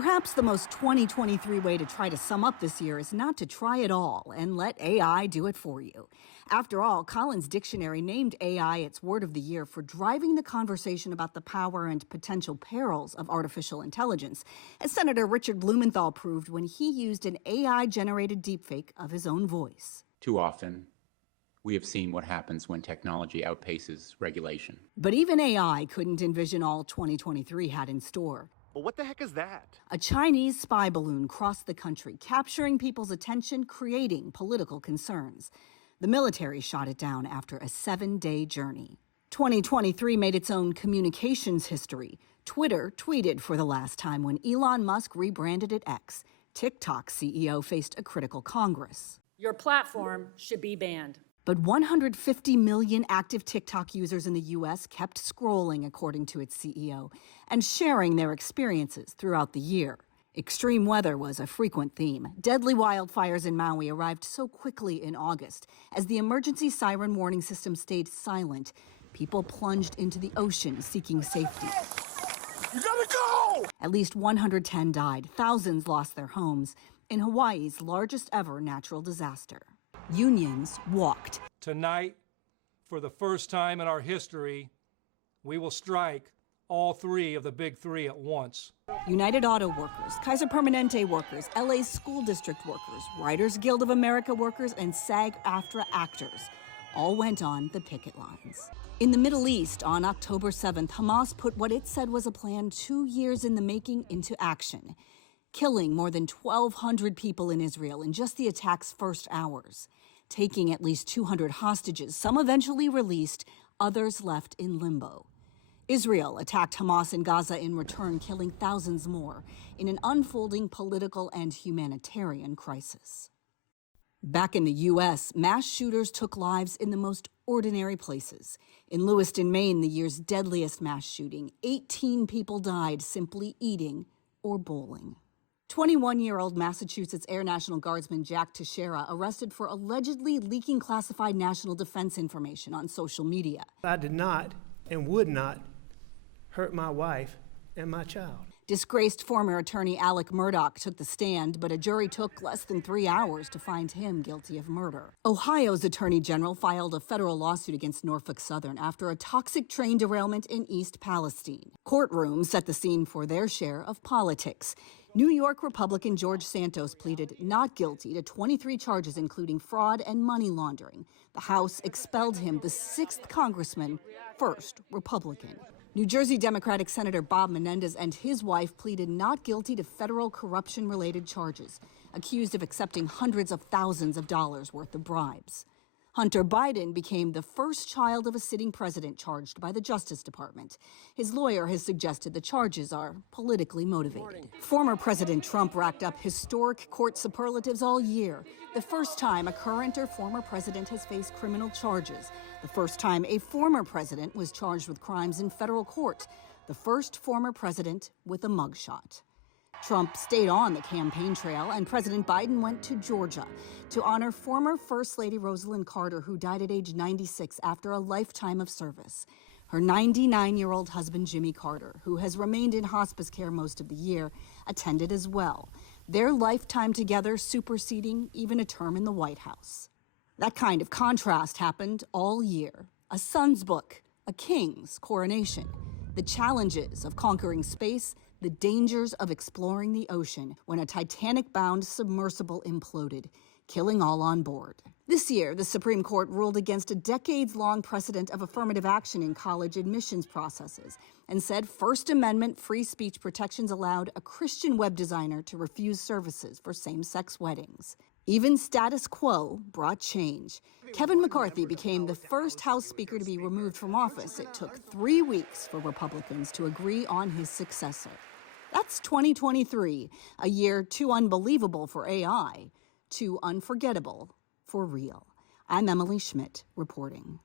Perhaps the most 2023 way to try to sum up this year is not to try it all and let AI do it for you. After all, Collins Dictionary named AI its word of the year for driving the conversation about the power and potential perils of artificial intelligence, as Senator Richard Blumenthal proved when he used an AI-generated deepfake of his own voice. Too often, we have seen what happens when technology outpaces regulation. But even AI couldn't envision all 2023 had in store. Well, what the heck is that? A Chinese spy balloon crossed the country, capturing people's attention, creating political concerns. The military shot it down after a 7-day journey. 2023 made its own communications history. Twitter tweeted for the last time when Elon Musk rebranded it X. TikTok CEO faced a critical Congress. Your platform should be banned. But 150 million active TikTok users in the U.S. kept scrolling, according to its CEO, and sharing their experiences throughout the year. Extreme weather was a frequent theme. Deadly wildfires in Maui arrived so quickly in August. As the emergency siren warning system stayed silent, people plunged into the ocean seeking safety. You gotta go! At least 110 died. Thousands lost their homes in Hawaii's largest ever natural disaster. Unions walked. Tonight, for the first time in our history, we will strike all three of the big three at once. United Auto Workers, Kaiser Permanente workers, LA's school district workers, Writers Guild of America workers, and SAG-AFTRA actors all went on the picket lines. In the Middle East, on October 7th, Hamas put what it said was a plan 2 years in the making into action, killing more than 1,200 people in Israel in just the attack's first hours, taking at least 200 hostages, some eventually released, others left in limbo. Israel attacked Hamas in Gaza in return, killing thousands more in an unfolding political and humanitarian crisis. Back in the U.S., mass shooters took lives in the most ordinary places. In Lewiston, Maine, the year's deadliest mass shooting, 18 people died simply eating or bowling. 21-year-old Massachusetts Air National Guardsman Jack Teixeira arrested for allegedly leaking classified national defense information on social media. I did not and would not hurt my wife and my child. Disgraced former attorney Alec Murdaugh took the stand, but a jury took less than 3 hours to find him guilty of murder. Ohio's attorney general filed a federal lawsuit against Norfolk Southern after a toxic train derailment in East Palestine. Courtrooms set the scene for their share of politics. New York Republican George Santos pleaded not guilty to 23 charges, including fraud and money laundering. The House expelled him, the 6th congressman, first Republican. New Jersey Democratic Senator Bob Menendez and his wife pleaded not guilty to federal corruption-related charges, accused of accepting hundreds of thousands of dollars worth of bribes. Hunter Biden became the first child of a sitting president charged by the Justice Department. His lawyer has suggested the charges are politically motivated. Former President Trump racked up historic court superlatives all year. The first time a current or former president has faced criminal charges. The first time a former president was charged with crimes in federal court. The first former president with a mugshot. Trump stayed on the campaign trail, and President Biden went to Georgia to honor former First Lady Rosalynn Carter, who died at age 96 after a lifetime of service. Her 99-year-old husband, Jimmy Carter, who has remained in hospice care most of the year, attended as well. Their lifetime together superseding even a term in the White House. That kind of contrast happened all year. A son's book, a king's coronation. The challenges of conquering space, the dangers of exploring the ocean when a Titanic-bound submersible imploded, killing all on board. This year, the Supreme Court ruled against a decades-long precedent of affirmative action in college admissions processes and said First Amendment free speech protections allowed a Christian web designer to refuse services for same-sex weddings. Even status quo brought change. Kevin McCarthy became the first House Speaker to be removed from office. It took 3 weeks for Republicans to agree on his successor. That's 2023, a year too unbelievable for AI, too unforgettable for real. I'm Emily Schmidt, reporting.